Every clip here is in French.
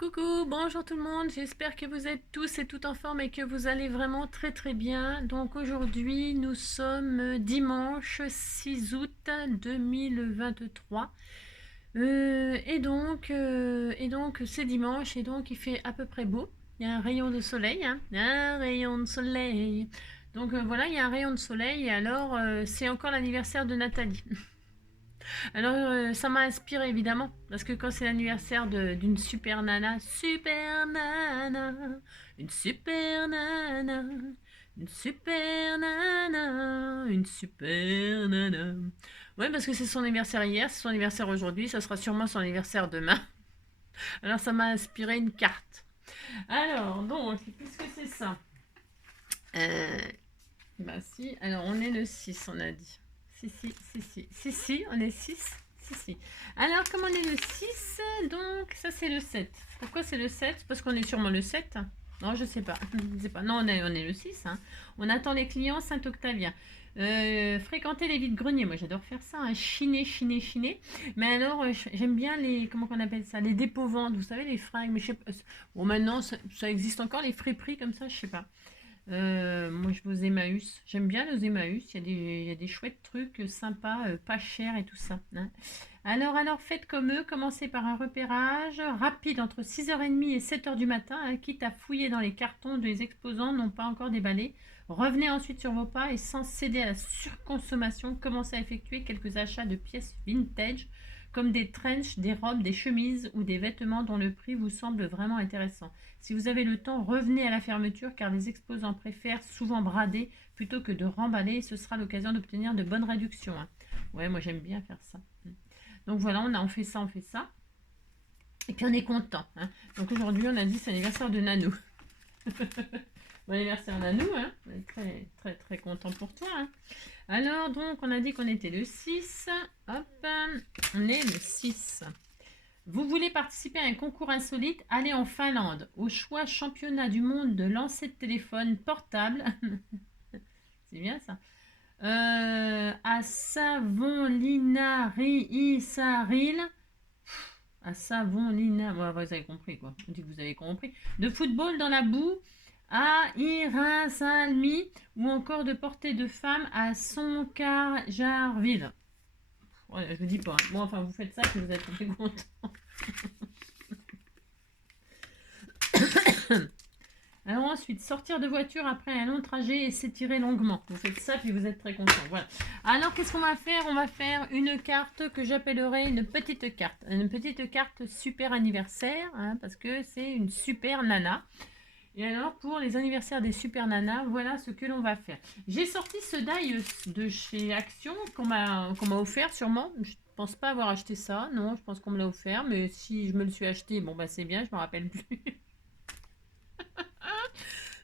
Coucou, bonjour tout le monde, j'espère que vous êtes tous et toutes en forme et que vous allez vraiment très très bien. Donc aujourd'hui nous sommes dimanche 6 août 2023. Et donc c'est dimanche et donc il fait à peu près beau. Il y a un rayon de soleil, hein, un rayon de soleil. Donc voilà, il y a un rayon de soleil et alors c'est encore l'anniversaire de Nathalie. Alors, ça m'a inspiré évidemment, parce que quand c'est l'anniversaire d'une super nana, une super nana, une super nana, une super nana. Ouais, parce que c'est son anniversaire hier, c'est son anniversaire aujourd'hui, ça sera sûrement son anniversaire demain. Alors, ça m'a inspiré une carte. Alors, donc, qu'est-ce que c'est ça? euh, Bah si, alors on est le 6 on a dit. Si, on est 6. Si. Alors, comme on est le 6, donc ça c'est le 7. Pourquoi c'est le 7? Parce qu'on est sûrement le 7. Non, je sais pas. Je sais pas. Non, on est le 6. Hein. On attend les clients Saint-Octavien. Fréquenter les vides-greniers. Moi, j'adore faire ça. Hein. Chiner. Mais alors, j'aime bien les... Comment qu'on appelle ça? Les dépôts-ventes. Vous savez, les fringues. Mais je sais pas. Bon, maintenant, ça existe encore, les friperies comme ça, je sais pas. Moi, je vais aux Emmaüs. J'aime bien les Emmaüs. Il y a des chouettes trucs sympas, pas chers et tout ça. Hein. Alors, faites comme eux. Commencez par un repérage rapide entre 6h30 et 7h du matin, hein, quitte à fouiller dans les cartons des exposants non pas encore déballés. Revenez ensuite sur vos pas et sans céder à la surconsommation, commencez à effectuer quelques achats de pièces vintage comme des trenches, des robes, des chemises ou des vêtements dont le prix vous semble vraiment intéressant. Si vous avez le temps, revenez à la fermeture car les exposants préfèrent souvent brader plutôt que de remballer et ce sera l'occasion d'obtenir de bonnes réductions. Hein. Ouais, moi j'aime bien faire ça. Donc voilà, on fait ça. Et puis on est content. Hein. Donc aujourd'hui, on a dit c'est l'anniversaire de Nanou. Bon anniversaire Nanou, hein. On est très très très content pour toi. Hein. Alors donc, on a dit qu'on était le 6. Hop, on est le 6. Vous voulez participer à un concours insolite? Allez en Finlande, au choix championnat du monde de lancer de téléphone portable. C'est bien ça. À Savonlinna-Riisaril. À Savonlinna. Ouais, vous avez compris quoi. On dit que vous avez compris. De football dans la boue à Irinsalmi ou encore de portée de femme à Sonkarjarville. Ouais, je vous dis pas. Bon, enfin, vous faites ça que vous êtes très content. Alors ensuite, sortir de voiture après un long trajet et s'étirer longuement. Vous faites ça puis vous êtes très content. Voilà. Alors qu'est-ce qu'on va faire? On va faire une carte que j'appellerai une petite carte. Une petite carte super anniversaire, hein, parce que c'est une super nana. Et alors pour les anniversaires des super nanas, voilà ce que l'on va faire. J'ai sorti ce die de chez Action qu'on m'a offert sûrement. Je pense pas avoir acheté ça. Non, je pense qu'on me l'a offert. Mais si je me le suis acheté, bon bah c'est bien, je me rappelle plus.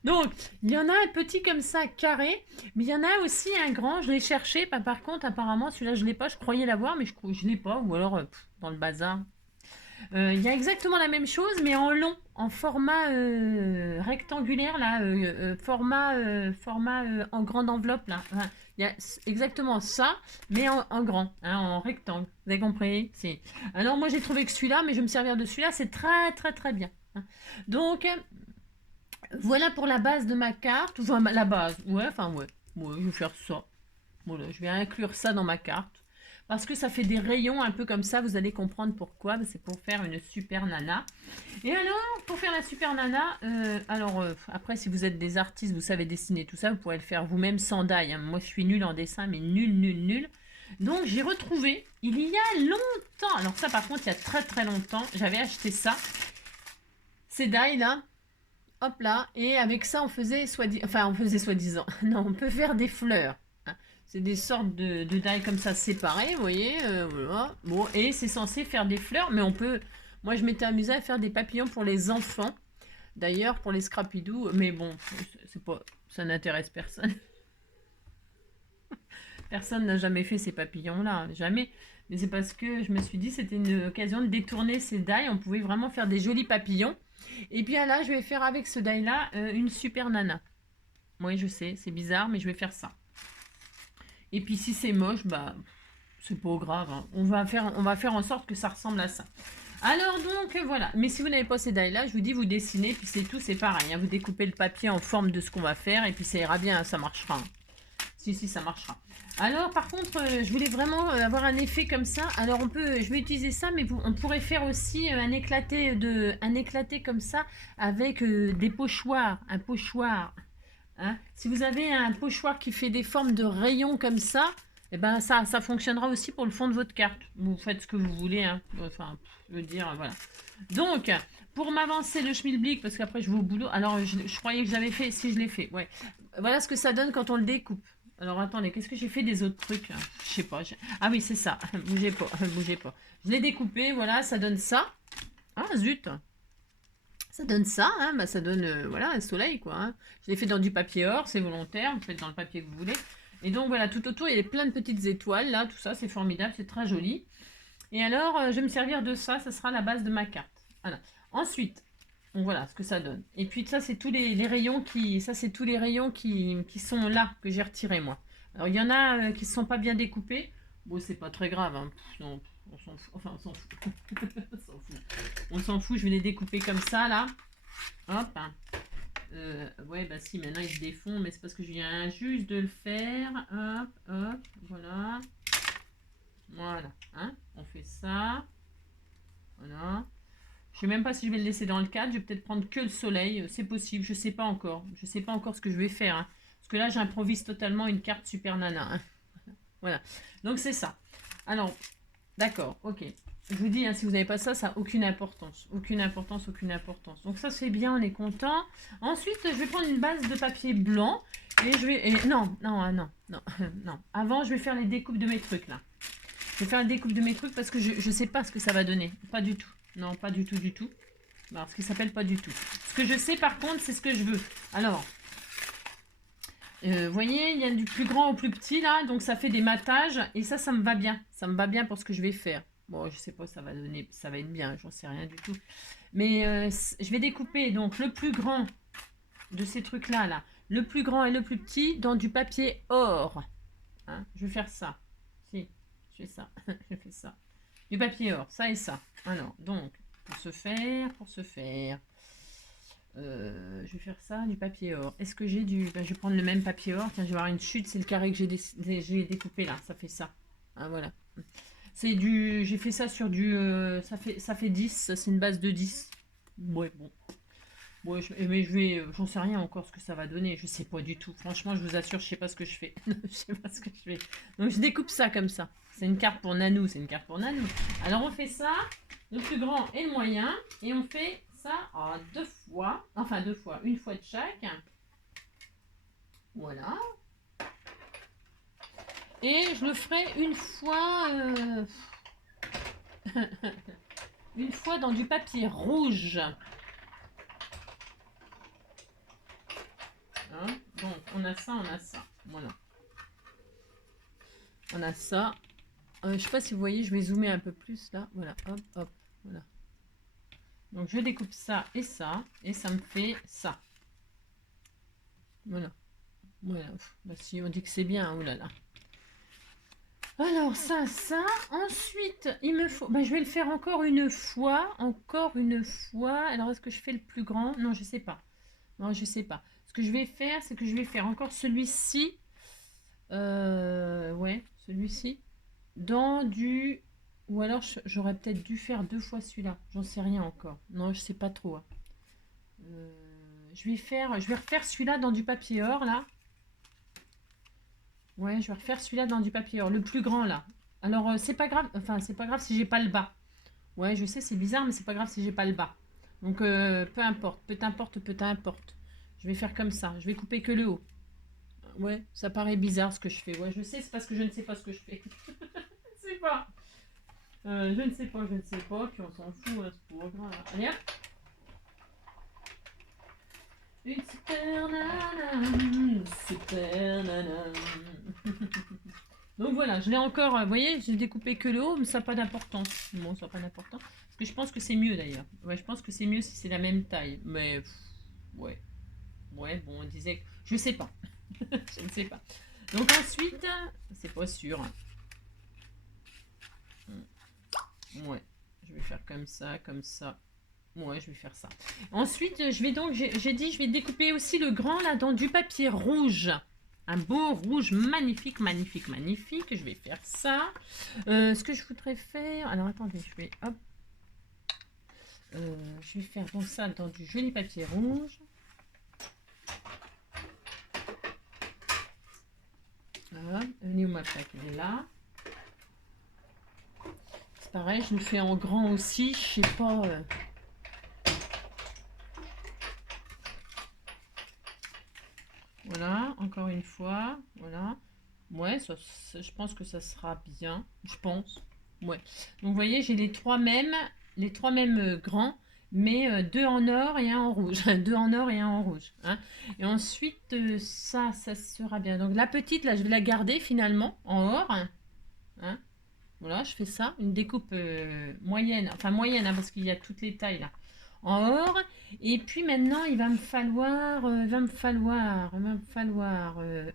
Donc, il y en a un petit comme ça, carré, mais il y en a aussi un grand, je l'ai cherché, par contre, apparemment, celui-là, je ne l'ai pas, je croyais l'avoir, mais je ne l'ai pas, ou alors dans le bazar. Il y a exactement la même chose, mais en long, en format rectangulaire, là, format en grande enveloppe, là. Enfin, il y a exactement ça, mais en grand, hein, en rectangle. Vous avez compris? Alors, moi, j'ai trouvé que celui-là, mais je vais me servir de celui-là, c'est très, très, très bien. Hein. Donc, voilà pour la base de ma carte. Enfin, la base. Ouais, je vais faire ça. Voilà, je vais inclure ça dans ma carte. Parce que ça fait des rayons un peu comme ça, vous allez comprendre pourquoi. C'est pour faire une super nana. Et alors, pour faire la super nana, après, si vous êtes des artistes, vous savez dessiner tout ça, vous pourrez le faire vous-même sans die. Hein. Moi, je suis nulle en dessin, mais nul. Donc, j'ai retrouvé, il y a longtemps, alors ça, par contre, il y a très très longtemps, j'avais acheté ça. Ces die là, hop là, et avec ça on faisait soi-disant, non, on peut faire des fleurs. Hein. C'est des sortes de die comme ça séparées, vous voyez, voilà. Bon, et c'est censé faire des fleurs, mais on peut. Moi je m'étais amusée à faire des papillons pour les enfants, d'ailleurs pour les scrapidous, mais bon, c'est pas, ça n'intéresse personne. Personne n'a jamais fait ces papillons-là, jamais. Mais c'est parce que je me suis dit c'était une occasion de détourner ces die, on pouvait vraiment faire des jolis papillons. Et puis là, je vais faire avec ce die-là une super nana. Oui, je sais, c'est bizarre, mais je vais faire ça. Et puis si c'est moche, bah, c'est pas grave. Hein. On va faire en sorte que ça ressemble à ça. Alors donc voilà, mais si vous n'avez pas ces dailles-là, je vous dis vous dessinez, puis c'est tout, c'est pareil. Hein. Vous découpez le papier en forme de ce qu'on va faire, et puis ça ira bien, ça marchera. Si, ça marchera. Alors par contre, je voulais vraiment avoir un effet comme ça. Alors je vais utiliser ça, mais on pourrait faire aussi un éclaté comme ça avec des pochoirs, un pochoir. Hein. Si vous avez un pochoir qui fait des formes de rayons comme ça, eh ben ça fonctionnera aussi pour le fond de votre carte. Vous faites ce que vous voulez, hein. Enfin, je veux dire, voilà. Donc, pour m'avancer le schmilblick, parce qu'après je vais au boulot. Alors, je croyais que j'avais fait, si je l'ai fait, ouais. Voilà ce que ça donne quand on le découpe. Alors, attendez, qu'est-ce que j'ai fait des autres trucs? Je sais pas. Ah oui, c'est ça. Bougez pas, bougez pas. Je l'ai découpé, voilà, ça donne ça. Ah, zut. Ça donne ça, hein, bah ça donne voilà, un soleil, quoi. Hein. Je l'ai fait dans du papier or, c'est volontaire, vous faites dans le papier que vous voulez. Et donc voilà, tout autour, il y a plein de petites étoiles, là, tout ça, c'est formidable, c'est très joli. Et alors, je vais me servir de ça, ça sera la base de ma carte. Voilà. Ensuite, donc voilà ce que ça donne. Et puis ça, c'est tous les rayons qui sont là, que j'ai retirés, moi. Alors, il y en a qui ne sont pas bien découpés. Bon, c'est pas très grave, hein. Non, on s'en fout. Enfin, on s'en fout. On s'en fout. On s'en fout, je vais les découper comme ça, là. Hop. Ouais, bah si, maintenant ils se défont, mais c'est parce que je viens juste de le faire. Hop, hop, voilà. Voilà, hein, on fait ça. Voilà. Je sais même pas si je vais le laisser dans le cadre. Je vais peut-être prendre que le soleil. C'est possible, je sais pas encore. Je sais pas encore ce que je vais faire. Hein. Parce que là, j'improvise totalement une carte super nana. Hein. Voilà. Donc c'est ça. Alors, d'accord, ok. Je vous dis, hein, si vous n'avez pas ça, ça n'a aucune importance. Aucune importance, aucune importance. Donc ça, c'est bien, on est content. Ensuite, je vais prendre une base de papier blanc. Et je vais... non. Avant, je vais faire les découpes de mes trucs, là. Je vais faire la découpe de mes trucs parce que je ne sais pas ce que ça va donner. Pas du tout. Non, pas du tout, du tout. Alors, ce qui s'appelle pas du tout. Ce que je sais, par contre, c'est ce que je veux. Alors... vous voyez, il y a du plus grand au plus petit là, donc ça fait des matages et ça me va bien. Ça me va bien pour ce que je vais faire. Bon, je sais pas, ça va donner, ça va être bien, j'en sais rien du tout. Mais je vais découper donc le plus grand de ces trucs-là, là, le plus grand et le plus petit dans du papier or. Hein, je vais faire ça. Si, je fais ça, je fais ça. Du papier or, ça et ça. Alors, donc, pour ce faire... je vais faire ça, du papier or. Est-ce que j'ai du... Ben, je vais prendre le même papier or. Tiens, je vais avoir une chute. C'est le carré que j'ai découpé là. Ça fait ça. Ah, voilà. C'est du... J'ai fait ça sur du... ça fait 10. C'est une base de 10. Ouais, bon. Ouais, mais je vais... J'en sais rien encore ce que ça va donner. Je sais pas du tout. Franchement, je vous assure, je sais pas ce que je fais. Je sais pas ce que je fais. Donc, je découpe ça comme ça. C'est une carte pour Nanou. C'est une carte pour Nanou. Alors, on fait ça. Le plus grand et le moyen. Et on fait... deux fois, enfin deux fois, une fois de chaque. Voilà. Et je le ferai une fois une fois dans du papier rouge. Hein, donc on a ça, voilà. On a ça. Je sais pas si vous voyez, je vais zoomer un peu plus là. Voilà, hop, hop, voilà. Donc je découpe ça, et ça me fait ça. Voilà. Voilà. Bah, si on dit que c'est bien, oh là là. Alors ça. Ensuite, il me faut... Ben, je vais le faire encore une fois. Alors, est-ce que je fais le plus grand? Non, je sais pas. Non, je sais pas. Ce que je vais faire, c'est que je vais faire encore celui-ci. Ouais, celui-ci. Dans du... Ou alors, j'aurais peut-être dû faire deux fois celui-là. J'en sais rien encore. Non, je sais pas trop. Hein. Je vais refaire celui-là dans du papier or, là. Ouais, je vais refaire celui-là dans du papier or, le plus grand là. Alors, c'est pas grave, enfin, c'est pas grave si j'ai pas le bas. Ouais, je sais, c'est bizarre, mais c'est pas grave si j'ai pas le bas. Donc, peu importe. Je vais faire comme ça. Je vais couper que le haut. Ouais, ça paraît bizarre ce que je fais. Ouais, je sais, c'est parce que je ne sais pas ce que je fais. Je ne sais pas. Je ne sais pas. Puis on s'en fout, hein, c'est pas grave. Allez, hop. Une super nana. Donc voilà, je l'ai encore, vous voyez, j'ai découpé que le haut, mais ça n'a pas d'importance. Bon, ça n'a pas d'importance. Parce que je pense que c'est mieux d'ailleurs. Ouais, je pense que c'est mieux si c'est la même taille. Mais, ouais. Ouais, bon, on disait... Je sais pas. Je ne sais pas. Donc ensuite, c'est pas sûr. Ouais. Je vais faire comme ça, comme ça. Ouais, je vais faire ça. Ensuite, je vais donc, j'ai dit, je vais découper aussi le grand là dans du papier rouge. Un beau rouge magnifique, magnifique, magnifique. Je vais faire ça. Ce que je voudrais faire... Alors, attendez, je vais... Hop. Je vais faire donc ça dans du joli papier rouge. Voilà. Venez où ma plaque? Elle est là. C'est pareil, je le fais en grand aussi. Je sais pas... Voilà, encore une fois, voilà. Ouais, je pense que ça sera bien, je pense. Ouais. Donc, vous voyez, j'ai les trois mêmes grands, mais deux en or et un en rouge. Deux en or et un en rouge. Hein. Et ensuite, ça sera bien. Donc, la petite, là, je vais la garder finalement en or. Hein. Voilà, je fais ça. Une découpe moyenne, enfin moyenne, hein, parce qu'il y a toutes les tailles là en or. Et puis maintenant, il va me falloir,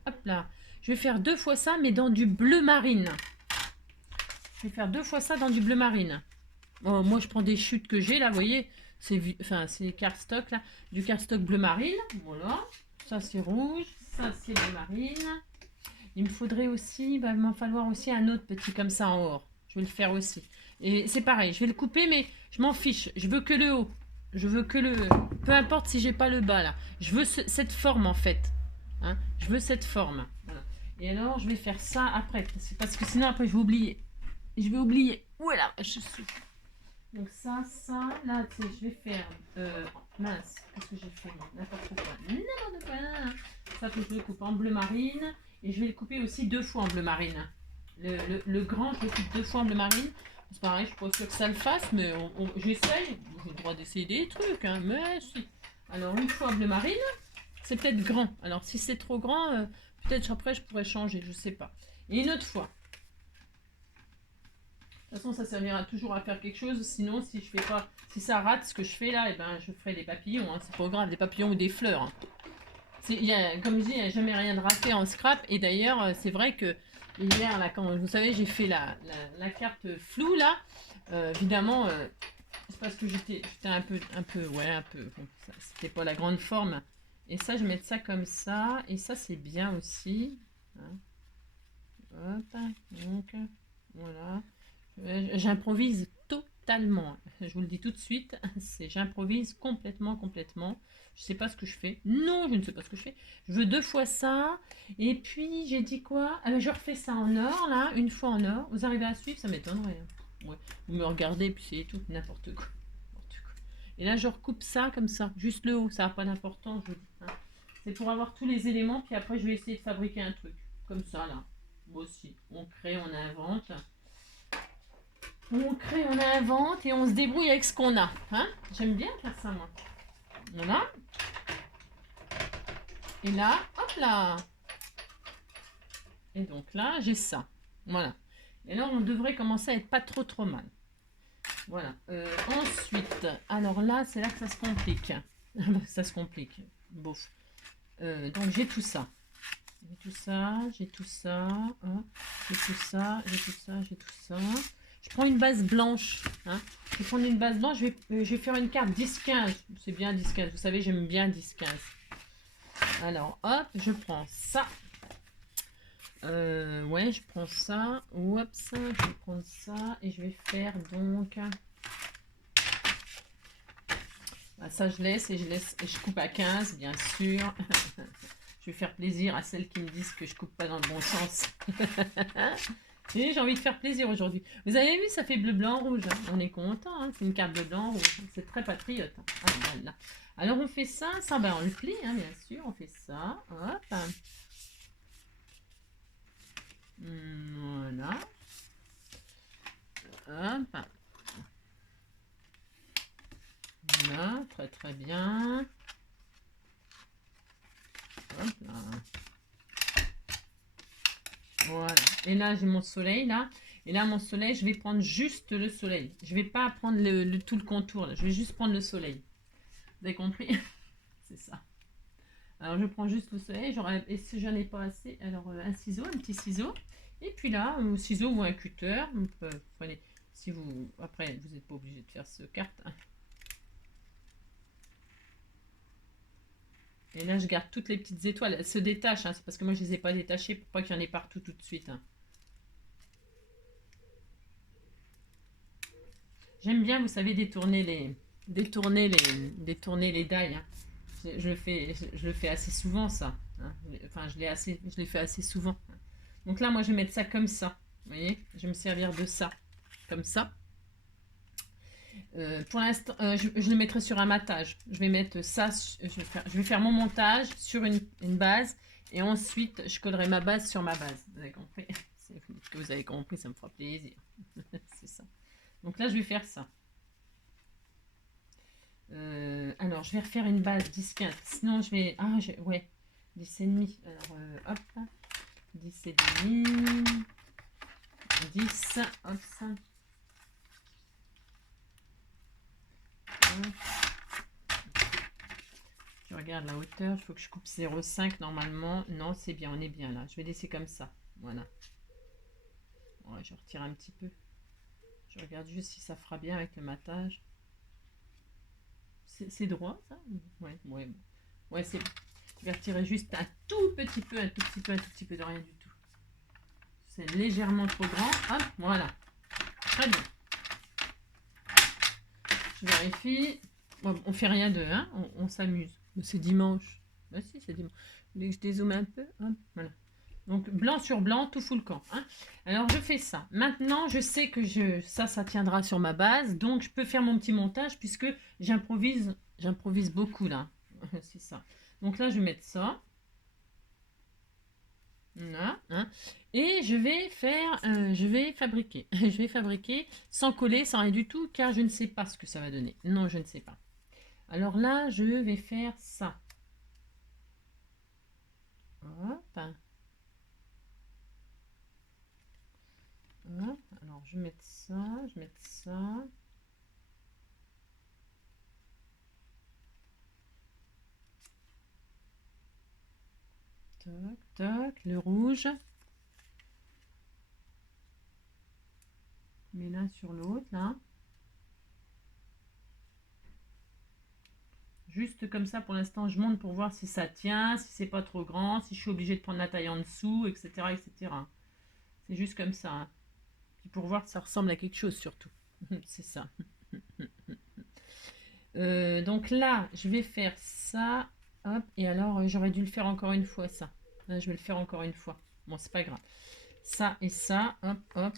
hop là, je vais faire deux fois ça, mais dans du bleu marine. Je vais faire deux fois ça dans du bleu marine. Bon, moi, je prends des chutes que j'ai là, vous voyez, c'est cardstock là, du cardstock bleu marine. Voilà, ça c'est rouge, ça c'est bleu marine. Il me faudrait aussi, il va m'en falloir aussi un autre petit comme ça en or. Je vais le faire aussi. Et c'est pareil, je vais le couper, mais je m'en fiche. Je veux que le haut. Je veux que le... Peu importe si j'ai pas le bas là. Je veux cette forme en fait. Hein, je veux cette forme. Voilà. Et alors, je vais faire ça après. Parce que sinon, après, je vais oublier. Je vais oublier. Voilà, je suis. Donc ça, là, tu sais, je vais faire... mince, qu'est-ce que j'ai fait? N'importe quoi. N'importe quoi. Ça, faut que je le coupe en bleu marine. Et je vais le couper aussi deux fois en bleu marine. Le grand, je le coupe deux fois en bleu marine. C'est pareil, je suis pas sûre que ça le fasse, mais j'essaye. J'ai le droit d'essayer des trucs, hein, mais si. Alors, une fois en bleu marine, c'est peut-être grand. Alors, si c'est trop grand, peut-être après, je pourrais changer, je sais pas. Et une autre fois. De toute façon, ça servira toujours à faire quelque chose. Sinon, si je fais pas, si ça rate ce que je fais là, et ben, je ferai des papillons. Hein. C'est pas grave, des papillons ou des fleurs. Hein. Comme je dis, il n'y a jamais rien de raté en scrap. Et d'ailleurs, c'est vrai que hier, là, quand vous savez, j'ai fait la carte floue là. Évidemment, c'est parce que j'étais un peu, bon, c'était pas la grande forme. Et ça, je vais mettre ça comme ça. Et ça, c'est bien aussi. Hein. Hop, donc, voilà. J'improvise totalement. Je vous le dis tout de suite. J'improvise complètement. Je sais pas ce que je fais. Non, je ne sais pas ce que je fais. Je veux deux fois ça. Et puis, j'ai dit quoi? Ah ben, je refais ça en or, là. Une fois en or. Vous arrivez à suivre? Ça m'étonnerait. Hein. Ouais. Vous me regardez, puis c'est tout. N'importe quoi. Et là, je recoupe ça comme ça. Juste le haut. Ça n'a pas d'importance, je vous dis. Hein. C'est pour avoir tous les éléments. Puis après, je vais essayer de fabriquer un truc. Comme ça, là. Moi aussi. On crée, on invente. On crée, on invente et on se débrouille avec ce qu'on a. Hein. J'aime bien faire ça, moi. Voilà. Et là, hop là. Et donc là, j'ai ça. Voilà. Et là, on devrait commencer à être pas trop mal. Voilà. Ensuite, alors là, c'est là que ça se complique. Ça se complique. Bof. Donc, j'ai tout ça. J'ai tout ça, j'ai tout ça. Hein. J'ai tout ça, j'ai tout ça, j'ai tout ça. Je prends une base blanche. Hein. Je vais prendre une base blanche. Je vais faire une carte 10-15. C'est bien 10-15. Vous savez, j'aime bien 10-15. Alors, hop, je prends ça. Ouais, je prends ça. Hop, ça, je vais prendre ça. Et je vais faire donc... Ah, ça, je laisse et je coupe à 15, bien sûr. Je vais faire plaisir à celles qui me disent que je coupe pas dans le bon sens. Et j'ai envie de faire plaisir aujourd'hui. Vous avez vu, ça fait bleu, blanc, rouge. Hein. On est content. Hein. C'est une carte bleu, blanc, rouge. C'est très patriote. Hein. Ah, voilà. Alors, on fait ça. Ça, ben, on le plie, hein, bien sûr. On fait ça. Hop. Voilà. Hop. Voilà. Très bien. Hop là. Voilà. Et là, j'ai mon soleil, là. Et là, mon soleil, je vais prendre juste le soleil. Je vais pas prendre tout le contour, là. Je vais juste prendre le soleil. Vous avez compris? C'est ça. Alors, je prends juste le soleil. Et si j'en ai pas assez, alors un ciseau, un petit ciseau. Et puis là, un ciseau ou un cutter. Vous prenez Si vous, après, vous n'êtes pas obligé de faire ce carte. Hein. Et là, je garde toutes les petites étoiles. Elles se détachent. Hein. C'est parce que moi, je ne les ai pas détachées pour pas qu'il y en ait partout tout de suite. Hein. J'aime bien, vous savez, détourner les die. Hein. Je le fais assez souvent, ça. Hein. Enfin, je l'ai fait assez souvent. Donc là, moi, je vais mettre ça comme ça. Vous voyez, je vais me servir de ça. Comme ça. Pour l'instant, je le mettrai sur un matage. Je vais mettre ça, je vais faire mon montage sur une base. Et ensuite, je collerai ma base sur ma base. Vous avez compris? Que vous avez compris, ça me fera plaisir. C'est ça. Donc là, je vais faire ça. Alors, je vais refaire une base 10-15. Sinon, je vais... Ah, ouais. 10,5. Alors, hop. 10,5. 10. Hop, ça. Je regarde la hauteur. Il faut que je coupe 0,5 normalement. Non, c'est bien. On est bien là. Je vais laisser comme ça. Voilà. Ouais, je retire un petit peu. Je regarde juste si ça fera bien avec le matage. C'est droit, ça? Ouais, ouais. Ouais, c'est... Je vais retirer juste un tout petit peu, un tout petit peu de rien du tout. C'est légèrement trop grand. Hop, voilà. Très bien. Je vérifie. Bon, on fait rien de, hein. On s'amuse. C'est dimanche. Bah si, c'est dimanche. Vous voulez que je dézoome un peu? Hop, voilà. Donc, blanc sur blanc, tout fout le camp. Hein. Alors, je fais ça. Maintenant, je sais que ça tiendra sur ma base. Donc, je peux faire mon petit montage puisque j'improvise beaucoup, là. C'est ça. Donc là, je vais mettre ça. Là, hein. Et je vais fabriquer. Je vais fabriquer sans coller, sans rien du tout, car je ne sais pas ce que ça va donner. Non, je ne sais pas. Alors là, je vais faire ça. Hop. Hop. Alors, je vais mettre ça, je vais mettre ça. Toc, toc, le rouge. Je mets l'un sur l'autre, là. Juste comme ça, pour l'instant, je monte pour voir si ça tient, si c'est pas trop grand, si je suis obligée de prendre la taille en dessous, etc. etc. C'est juste comme ça. Hein. Puis pour voir si ça ressemble à quelque chose, surtout. C'est ça. Donc là, je vais faire ça. Hop, et alors, j'aurais dû le faire encore une fois, ça. Là, je vais le faire encore une fois. Bon, c'est pas grave. Ça et ça. Hop, hop.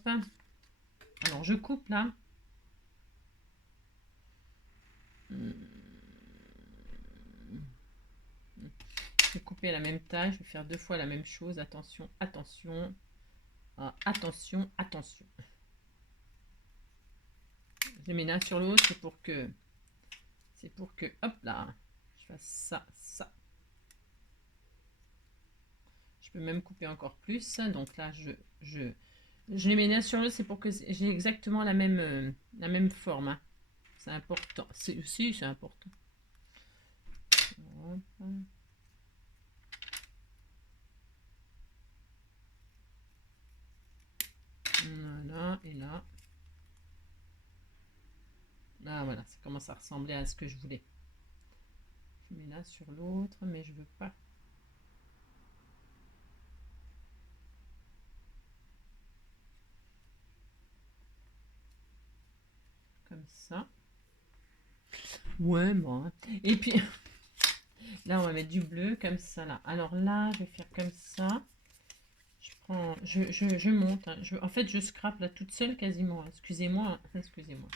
Alors, je coupe là. Je vais couper à la même taille. Je vais faire 2 fois la même chose. Attention, attention. Ah, attention, attention. Je les mets l'un sur l'autre. C'est pour que, hop là, je fasse ça, ça. Je peux même couper encore plus. Donc là, je les mets l'un sur l'autre. C'est pour que j'ai exactement la même forme. Hein. C'est important. Si, c'est important. Hop. Voilà, et là. Là, voilà, ça commence à ressembler à ce que je voulais. Je mets là sur l'autre, mais je veux pas. Comme ça. Ouais, bon. Hein. Et puis, là, on va mettre du bleu, comme ça, là. Alors là, je vais faire comme ça. Je prends, je monte. Hein. En fait, je scrape là toute seule quasiment. Excusez-moi, excusez-moi.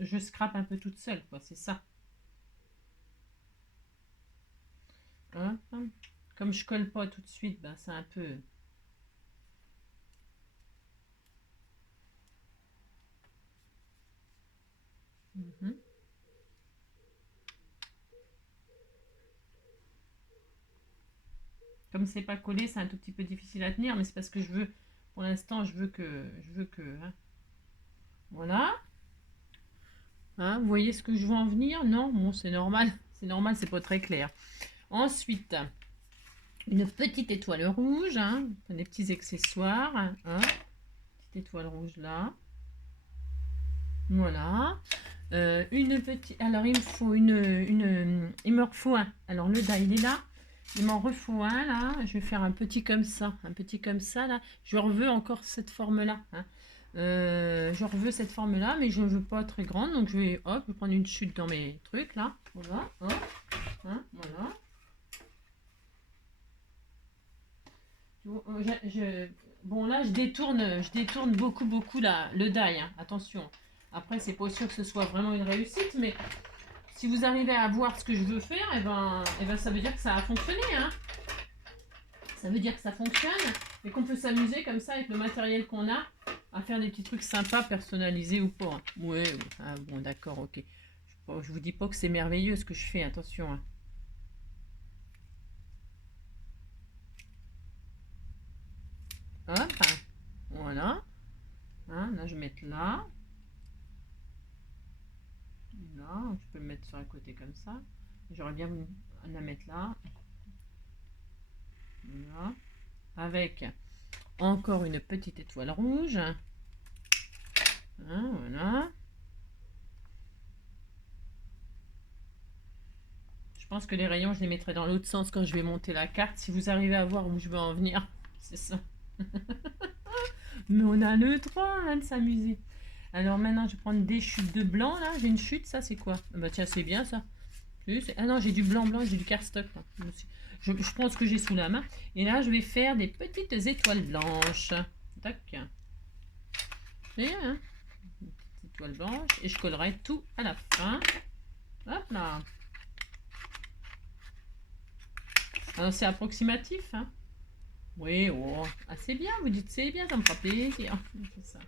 Je scrape un peu toute seule, quoi. C'est ça. Hop. Comme je colle pas tout de suite, ben, c'est un peu... Comme c'est pas collé, c'est un tout petit peu difficile à tenir, mais c'est parce que je veux, pour l'instant, je veux que, hein. Voilà. Hein, vous voyez ce que je veux en venir? Non, bon, c'est normal. C'est normal, c'est pas très clair. Ensuite, une petite étoile rouge, hein, des petits accessoires, hein, petite étoile rouge là, voilà. Une petite, alors il me faut il me faut un, alors le die il est là, il m'en refaut un là, je vais faire un petit comme ça là, je reveux encore cette forme là, hein. Je reveux cette forme là, mais je ne veux pas très grande, donc je vais, hop, je vais prendre une chute dans mes trucs là, voilà, hop, hein, voilà. Bon là je détourne beaucoup le die, hein. Attention. Après c'est pas sûr que ce soit vraiment une réussite, mais si vous arrivez à voir ce que je veux faire, et ben ça veut dire que ça a fonctionné, hein. Ça veut dire que ça fonctionne et qu'on peut s'amuser comme ça avec le matériel qu'on a à faire des petits trucs sympas, personnalisés ou pas, hein. Ouais, ah, bon d'accord, ok. Je vous dis pas que c'est merveilleux ce que je fais, attention, hein. Hop, voilà. Hein, là je vais mettre là. Là, je peux le mettre sur un côté comme ça. J'aurais bien voulu la mettre là. Voilà. Avec encore une petite étoile rouge. Hein, voilà. Je pense que les rayons, je les mettrai dans l'autre sens quand je vais monter la carte. Si vous arrivez à voir où je veux en venir, c'est ça. Mais on a le droit, hein, de s'amuser. Alors maintenant, je vais prendre des chutes de blanc. Là, j'ai une chute, ça c'est quoi? Bah tiens, c'est bien ça. Ah non, j'ai du blanc, j'ai du cardstock. Je prends ce que j'ai sous la main. Et là, je vais faire des petites étoiles blanches. Tac. Et, hein, une petite étoile blanche. Et je collerai tout à la fin. Hop là. Alors, c'est approximatif, hein. Oui, oh. Ah, c'est bien, vous dites c'est bien, ça me fera plaisir. C'est ça.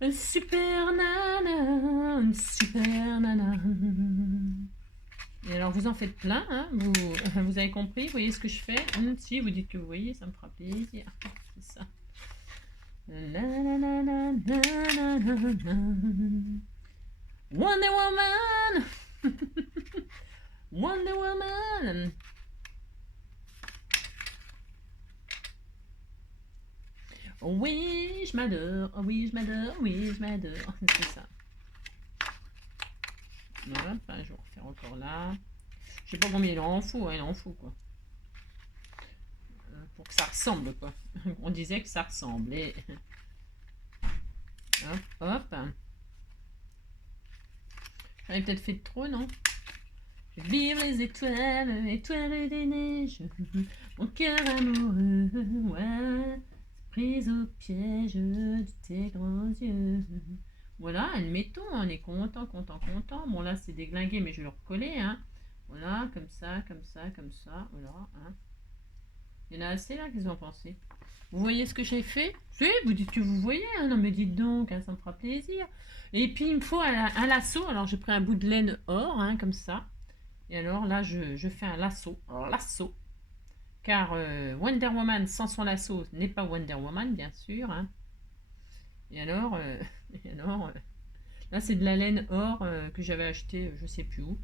Un super nana, une super nana. Et alors vous en faites plein, hein, vous avez compris, vous voyez ce que je fais, si vous dites que vous voyez, ça me fera plaisir, c'est ça. Wonder Woman. Wonder Woman. Oui, je m'adore, oui, je m'adore, oui, je m'adore, c'est ça. Voilà, enfin, je vais refaire encore là. Je sais pas combien il en faut, hein, il en faut quoi. Pour que ça ressemble quoi. On disait que ça ressemblait. Hop, hop. J'en ai peut-être fait de trop, non? Je vive les étoiles, étoiles des neiges. Mon cœur amoureux, ouais, prise au piège de tes grands yeux. Voilà, admettons, on est content. Bon là c'est déglingué, mais je vais le recoller, hein. Voilà, comme ça, voilà, hein. Il y en a assez là, qu'est-ce que vous en pensez? Vous voyez ce que j'ai fait? Oui, vous dites que vous voyez, hein. Non mais dites donc, hein, ça me fera plaisir. Et puis il me faut un lasso, alors j'ai pris un bout de laine or, hein, comme ça. Et alors là, je fais un lasso, car Wonder Woman sans son lasso n'est pas Wonder Woman, bien sûr, hein. Et alors, là c'est de la laine or que j'avais acheté, je sais plus où.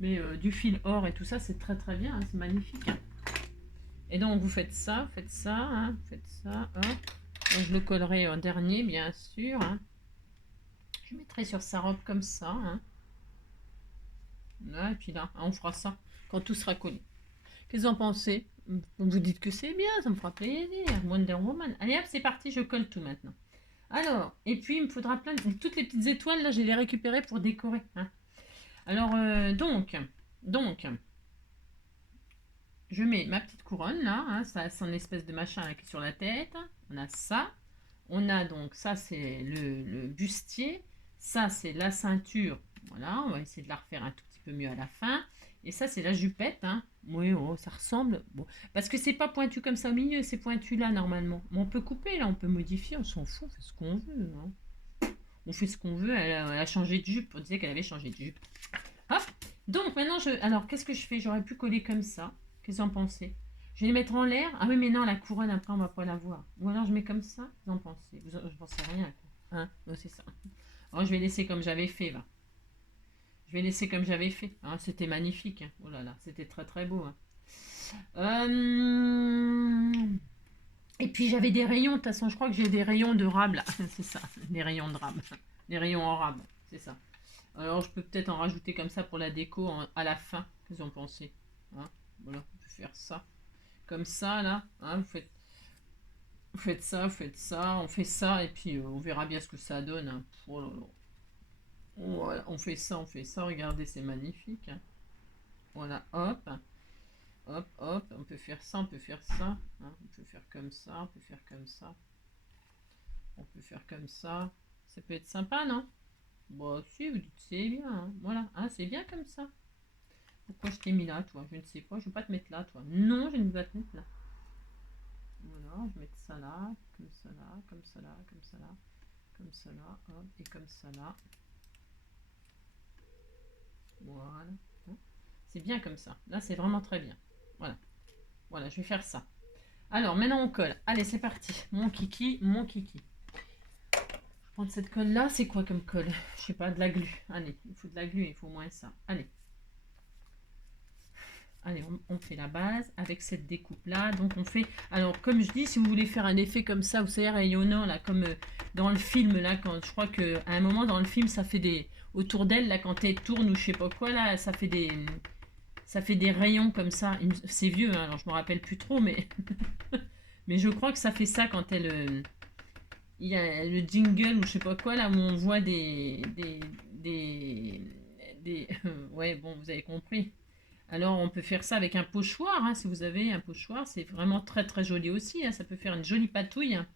Mais du fil or et tout ça, c'est très très bien, hein, c'est magnifique, hein. Et donc vous faites ça, hein, faites ça, hop. Donc je le collerai en dernier, bien sûr, hein. Je mettrai sur sa robe comme ça, hein. Là, et puis là, on fera ça quand tout sera collé. Qu'est-ce que vous en pensez? Vous dites que c'est bien, ça me fera plaisir. Wonder Woman. Allez hop, c'est parti, je colle tout maintenant. Alors, et puis il me faudra plein de... Toutes les petites étoiles, là, je vais les récupérer pour décorer, hein. Alors, donc, je mets ma petite couronne, là, hein, ça, c'est une espèce de machin là, qui est sur la tête. On a ça. On a donc, ça, c'est le bustier. Ça, c'est la ceinture. Voilà, on va essayer de la refaire un tout petit peu mieux à la fin. Et ça, c'est la jupette, hein. Oui, oh, ça ressemble. Bon, parce que c'est pas pointu comme ça au milieu, c'est pointu là, normalement. Mais on peut couper, là, on peut modifier, on s'en fout, on fait ce qu'on veut, hein. On fait ce qu'on veut, elle a changé de jupe, on disait qu'elle avait changé de jupe. Hop, donc maintenant, alors, qu'est-ce que je fais? J'aurais pu coller comme ça. Qu'est-ce que vous en pensez? Je vais les mettre en l'air. Ah oui, mais non, la couronne, après, on va pas la voir. Ou alors, je mets comme ça. Vous en pensez? Je pense à rien, quoi. Hein? Non, c'est ça. Alors, je vais laisser comme j'avais fait, là. Je vais laisser comme j'avais fait. Hein, c'était magnifique. Hein. Oh là là, c'était très très beau. Hein. Et puis j'avais des rayons. De toute façon, je crois que j'ai des rayons de rame là. C'est ça, des rayons de rame. Des rayons en rame, c'est ça. Alors je peux peut-être en rajouter comme ça pour la déco à la fin. Qu'est-ce que vous en pensez? Hein, voilà, on peut faire ça. Comme ça là. Hein, vous faites ça, on fait ça. Et puis on verra bien ce que ça donne. Hein. Oh là là. Voilà, on fait ça, on fait ça. Regardez, c'est magnifique. Hein. Voilà, hop, hop, hop. On peut faire ça, on peut faire ça. Hein. On peut faire comme ça, on peut faire comme ça. On peut faire comme ça. Ça peut être sympa, non? Bon, si, vous dites c'est bien. Hein. Voilà, hein, c'est bien comme ça. Pourquoi je t'ai mis là, toi? Je ne sais pas, je ne vais pas te mettre là, toi. Non, je ne vais pas te mettre là. Voilà, je vais mettre ça là, comme ça là, comme ça là, comme ça là, comme ça là, hop, et comme ça là. Voilà. C'est bien comme ça. Là, c'est vraiment très bien. Voilà. Voilà, je vais faire ça. Alors, maintenant, on colle. Allez, c'est parti. Mon kiki, mon kiki. Je vais prendre cette colle-là. C'est quoi comme colle? Je sais pas, de la glu. Allez, il faut de la glu, il faut au moins ça. Allez. Allez, on fait la base avec cette découpe-là. Donc, on fait... Alors, comme je dis, si vous voulez faire un effet comme ça, vous savez, rayonnant, là, comme dans le film, là, quand je crois qu'à un moment, dans le film, ça fait des... Autour d'elle, là, quand elle tourne ou je sais pas quoi, là, ça fait des rayons comme ça. C'est vieux, hein, alors je me rappelle plus trop, mais... mais je crois que ça fait ça quand elle... il y a le jingle ou je sais pas quoi, là, où on voit ouais, bon, vous avez compris. Alors, on peut faire ça avec un pochoir, hein, si vous avez un pochoir. C'est vraiment très, très joli aussi. Hein, ça peut faire une jolie patouille. Hein.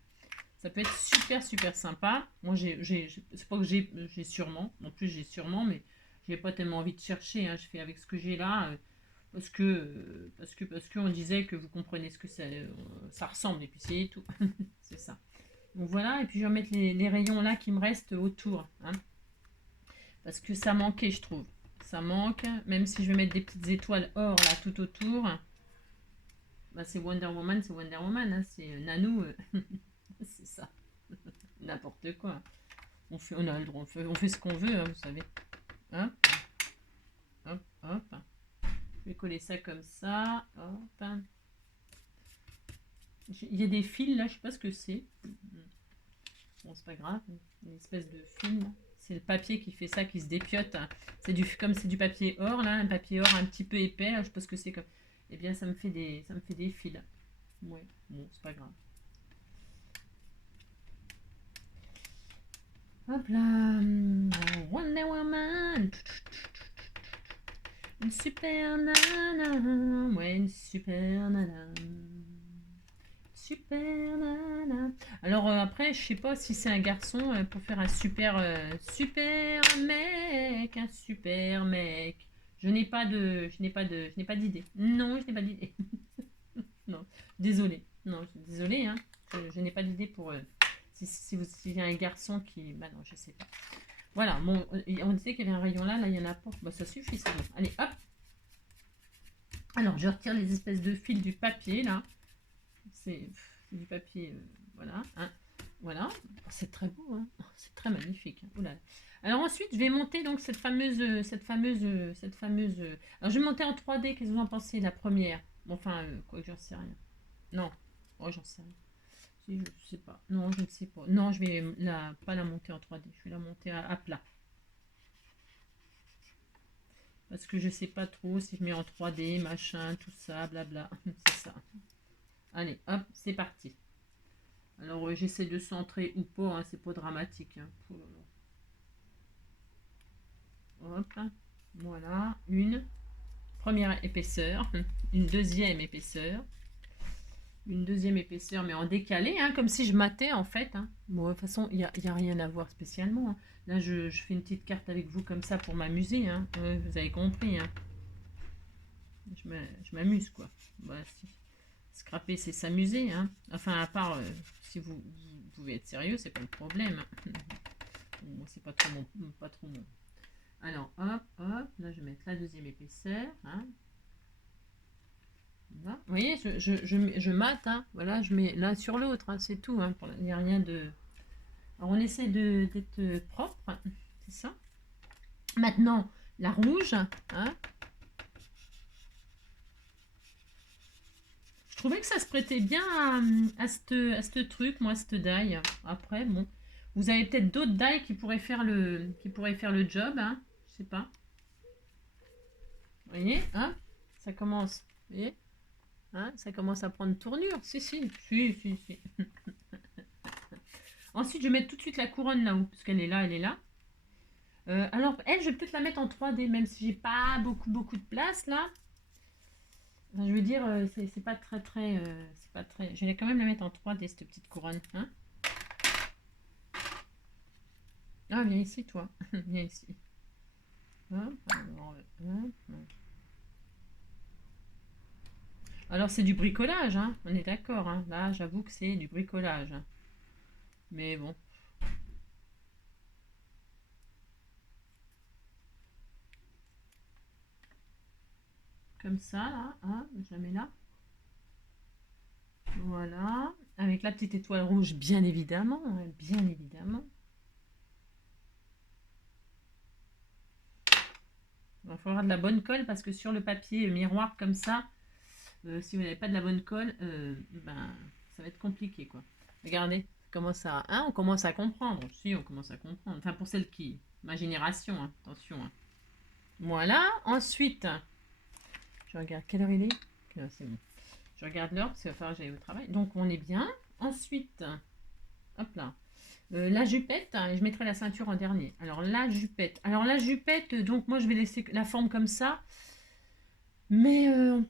Ça peut être super, super sympa. Moi, c'est pas que j'ai sûrement. En plus, j'ai sûrement, mais j'ai pas tellement envie de chercher. Hein. Je fais avec ce que j'ai là. Parce que on disait que vous comprenez ce que ça ressemble. Et puis, c'est tout. C'est ça. Donc, voilà. Et puis, je vais mettre les rayons là qui me restent autour. Hein, parce que ça manquait, je trouve. Ça manque, même si je vais mettre des petites étoiles or là tout autour. Bah, c'est Wonder Woman, hein, c'est Nanou, c'est ça, n'importe quoi. On a le droit, on fait ce qu'on veut, hein, vous savez. Hop, hop, hop. Je vais coller ça comme ça, hop. Il y a des fils là, je sais pas ce que c'est. Bon, c'est pas grave, une espèce de film. C'est le papier qui fait ça, qui se dépiote. Comme c'est du papier or, là, un papier or un petit peu épais, là, je sais pas ce que c'est comme. Eh bien, ça me fait des fils. Ouais, bon, c'est pas grave. Hop là, Wonder Woman. Une super nana, ouais, une super nana. Super nana. Alors après, je sais pas si c'est un garçon pour faire un super mec, un super mec. Je n'ai pas d'idée. Non, je n'ai pas d'idée. Non, désolé. Non, désolé, hein. Je n'ai pas d'idée pour s'il y a un garçon qui. Bah non, je sais pas. Voilà, bon, on disait qu'il y avait un rayon là, là il y en a pas. Bah ça suffit, c'est bon. Allez, hop. Alors, je retire les espèces de fils du papier là. C'est du papier, voilà. Hein, voilà, c'est très beau, hein. C'est très magnifique. Hein. Oula. Alors ensuite, je vais monter donc cette fameuse. Alors je vais monter en 3D. Qu'est-ce que vous en pensez, la première? Bon, enfin, quoi que j'en sais rien. Non, oh, j'en sais rien. Si, je sais pas. Non, je ne sais pas. Non, je vais pas la monter en 3D. Je vais la monter à plat. Parce que je sais pas trop si je mets en 3D, machin, tout ça, blabla. C'est ça. Allez, hop, c'est parti. Alors, j'essaie de centrer ou pas, hein, c'est pas dramatique. Hein. Hop, voilà, une première épaisseur, une deuxième épaisseur, mais en décalé, hein, comme si je matais en fait. Hein. Bon, de toute façon, il n'y a rien à voir spécialement. Hein. Là, je fais une petite carte avec vous comme ça pour m'amuser. Hein. Vous avez compris. Hein. Je m'amuse, quoi. Bah, si. Scraper, c'est s'amuser. Hein. Enfin, à part si vous pouvez être sérieux, c'est pas le problème. Moi, c'est pas trop mon. Alors, hop, hop. Là, je vais mettre la deuxième épaisseur. Hein. Là. Vous voyez, je mate. Hein. Voilà, je mets l'un sur l'autre. Hein, c'est tout. Hein, il n'y a rien de... Alors, on essaie d'être propre. C'est ça. Maintenant, la rouge, hein. Je trouvais que ça se prêtait bien à ce truc, moi, à cette die. Après, bon, vous avez peut-être d'autres die qui pourraient faire le job, hein. Je sais pas. Vous voyez, hein, ça commence, vous voyez, hein, ça commence à prendre tournure. Si, si, si, si, si. Ensuite, je vais mettre tout de suite la couronne là-haut, parce qu'elle est là, elle est là. Alors, elle, je vais peut-être la mettre en 3D, même si j'ai pas beaucoup de place là. Enfin, je veux dire, c'est pas très, c'est pas très. Je vais quand même la mettre en 3D cette petite couronne, hein. Ah, viens ici, toi. Viens ici. Hop, hop. Alors, c'est du bricolage, hein. On est d'accord, hein. Là, j'avoue que c'est du bricolage. Mais bon. Comme ça, là. Hein, je la mets là. Voilà. Avec la petite étoile rouge, bien évidemment. Hein, bien évidemment. Il va falloir de la bonne colle parce que sur le papier miroir comme ça, si vous n'avez pas de la bonne colle, ben, ça va être compliqué, quoi. Regardez, on commence à comprendre. Si, on commence à comprendre. Enfin, pour celle qui... Ma génération, hein, attention. Hein. Voilà. Ensuite, je regarde quelle heure il est. C'est bon. Je regarde l'heure parce qu'il va falloir que j'aille au travail. Donc, on est bien. Ensuite, hop là. La jupette, hein, je mettrai la ceinture en dernier. Alors, la jupette. Donc moi, je vais laisser la forme comme ça. Mais on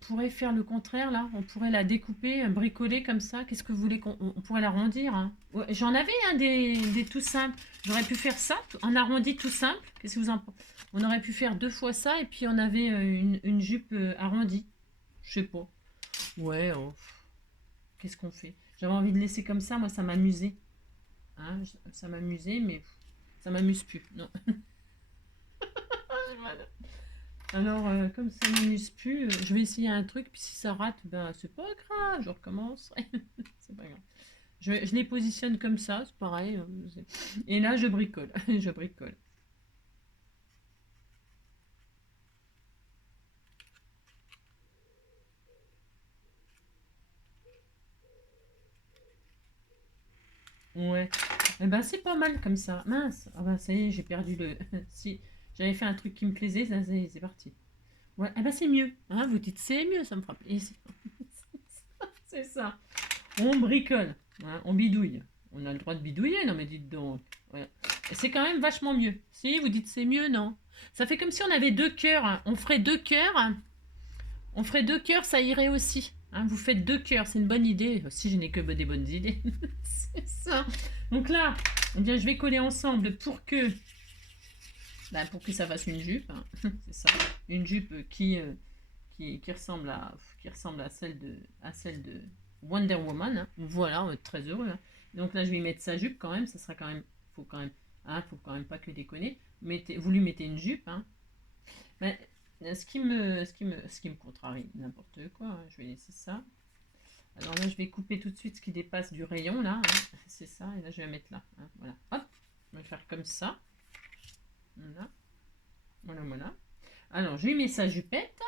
pourrait faire le contraire là. On pourrait la découper, bricoler comme ça. Qu'est-ce que vous voulez on pourrait l'arrondir, hein. Ouais, j'en avais des tout simples. J'aurais pu faire ça en arrondi tout simple. Qu'est-ce que vous en pensez? On aurait pu faire 2 fois ça et puis on avait une jupe arrondie. Je sais pas. Ouais, oh, qu'est-ce qu'on fait? J'avais envie de laisser comme ça. Moi, ça m'amusait. Hein, ça m'amusait, mais ça m'amuse plus. Non. J'ai mal. Alors, comme ça m'amuse plus, je vais essayer un truc, puis si ça rate, ben c'est pas grave, je recommence. C'est pas grave. Je les positionne comme ça, c'est pareil. Et là, je bricole. Je bricole. Ouais. Eh ben, c'est pas mal comme ça. Mince. Ah ben, ça y est, j'ai perdu le. Si j'avais fait un truc qui me plaisait, ça, c'est parti. Ouais, eh ben, c'est mieux. Hein, vous dites c'est mieux, ça me frappe. C'est ça. On bricole, hein, on bidouille. On a le droit de bidouiller, non mais dites donc. Ouais. C'est quand même vachement mieux. Si, vous dites c'est mieux, non? Ça fait comme si on avait 2 cœurs. Hein. On ferait 2 cœurs. Hein. On ferait 2 cœurs, ça irait aussi. Hein, vous faites 2 cœurs, c'est une bonne idée. Si je n'ai que des bonnes idées. C'est ça. Donc là, eh bien, je vais coller ensemble pour que ça fasse une jupe. Hein. C'est ça. Une jupe qui ressemble à celle de Wonder Woman. Hein. Voilà, on va être très heureux. Hein. Donc là, je vais mettre sa jupe quand même. Ça sera quand même. Faut quand même pas que déconner. Vous lui mettez une jupe. Hein. Mais ce qui me contrarie, n'importe quoi. Hein. Je vais laisser ça. Alors là, je vais couper tout de suite ce qui dépasse du rayon là. Hein. C'est ça. Et là, je vais la mettre là. Hein. Voilà. Hop. Je vais faire comme ça. Voilà. Voilà. Alors, je lui mets sa jupette.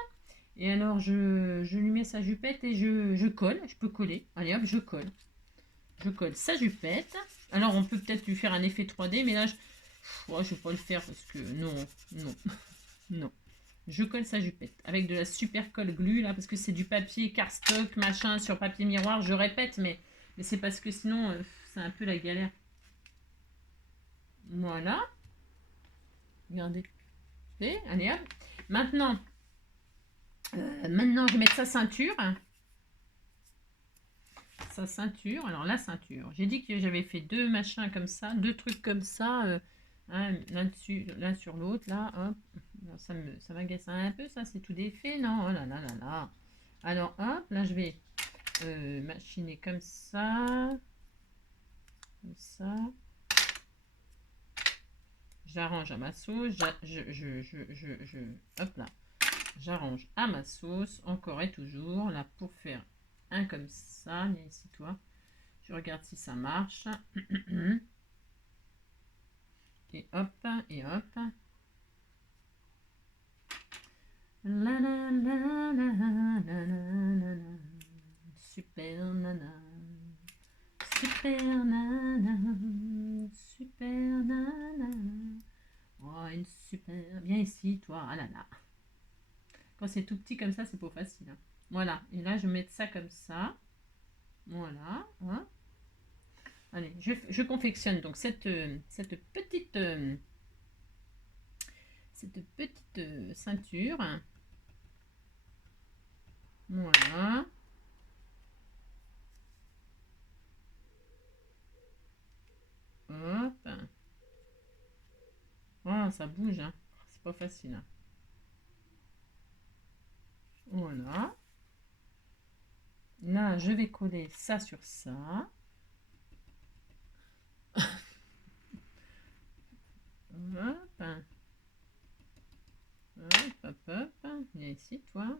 Et alors, je lui mets sa jupette et je colle. Je peux coller. Allez hop, je colle. Je colle sa jupette. Alors, on peut peut-être lui faire un effet 3D, mais là, je ne vais pas le faire parce que non, non, non. Je colle sa jupette avec de la super colle glue, là, parce que c'est du papier cardstock, machin, sur papier miroir. Je répète, mais c'est parce que sinon, c'est un peu la galère. Voilà. Regardez. Et, allez hop. Maintenant, je vais mettre sa ceinture. Sa ceinture. Alors la ceinture. J'ai dit que j'avais fait 2 machins comme ça, 2 trucs comme ça, hein, là-dessus, l'un sur l'autre, là, hop. Alors, ça m'agace un peu, ça, c'est tout défait, non? Oh là là là là. Alors hop, là je vais machiner comme ça. Comme ça. J'arrange à ma sauce. Hop là. J'arrange à ma sauce, encore et toujours, là pour faire un comme ça. Viens ici toi. Je regarde si ça marche. Et hop, et hop. La la la la la la la la. Super nana. Super nana. Super nana. Oh, une super. Viens ici, toi. Ah là là. Quand c'est tout petit comme ça, c'est pas facile, hein. Voilà. Et là, je vais mettre ça comme ça. Voilà. Hein. Allez, je confectionne donc cette petite ceinture. Voilà. Hop. Oh, ça bouge, hein. C'est pas facile, hein. Voilà. Là, je vais coller ça sur ça. Hop. Hop, hop, hop. Viens ici, toi.